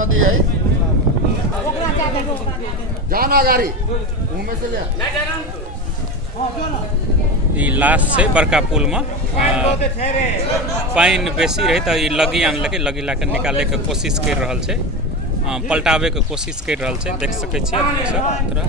नदी है जान अगाडि घुमे से ले ई लाश से बड़का पुल में पानी बेसी रहे तो लगी आन लगे लगी ला के निकाले के कोशिश कर रहल छे, पलटावे के कोशिश कर रहल छे। देख सके छी अपने सब तरह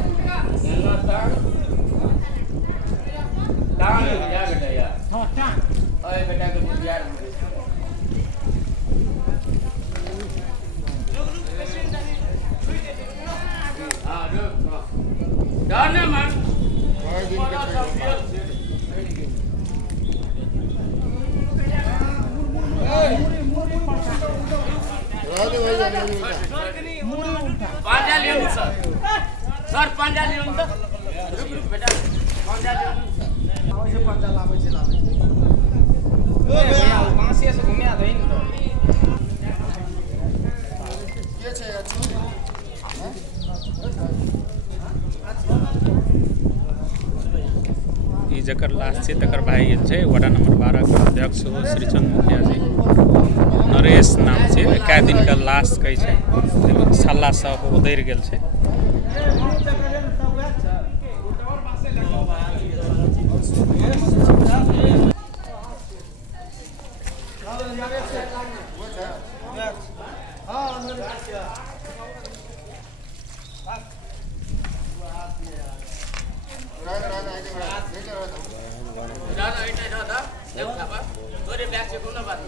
पांजा ल्याउनु सर पांजा ल्याउनु त रुक बेटा पांजा ल्याउनु सर पांजा लामै छ ओ भैया बाँसिया से घुम्या दैन त के छ यार ई जकर लाश छे तकर भाई छे वार्ड नंबर 12 के अध्यक्ष हो श्रीचंद मुखिया जी, नरेश नाम छे। एका दिन का लाश कहै छै, छल्ला सब उदैर गेल छै। दादा इटे दादा देउ खाबा तोरे ब्याग से कुन बात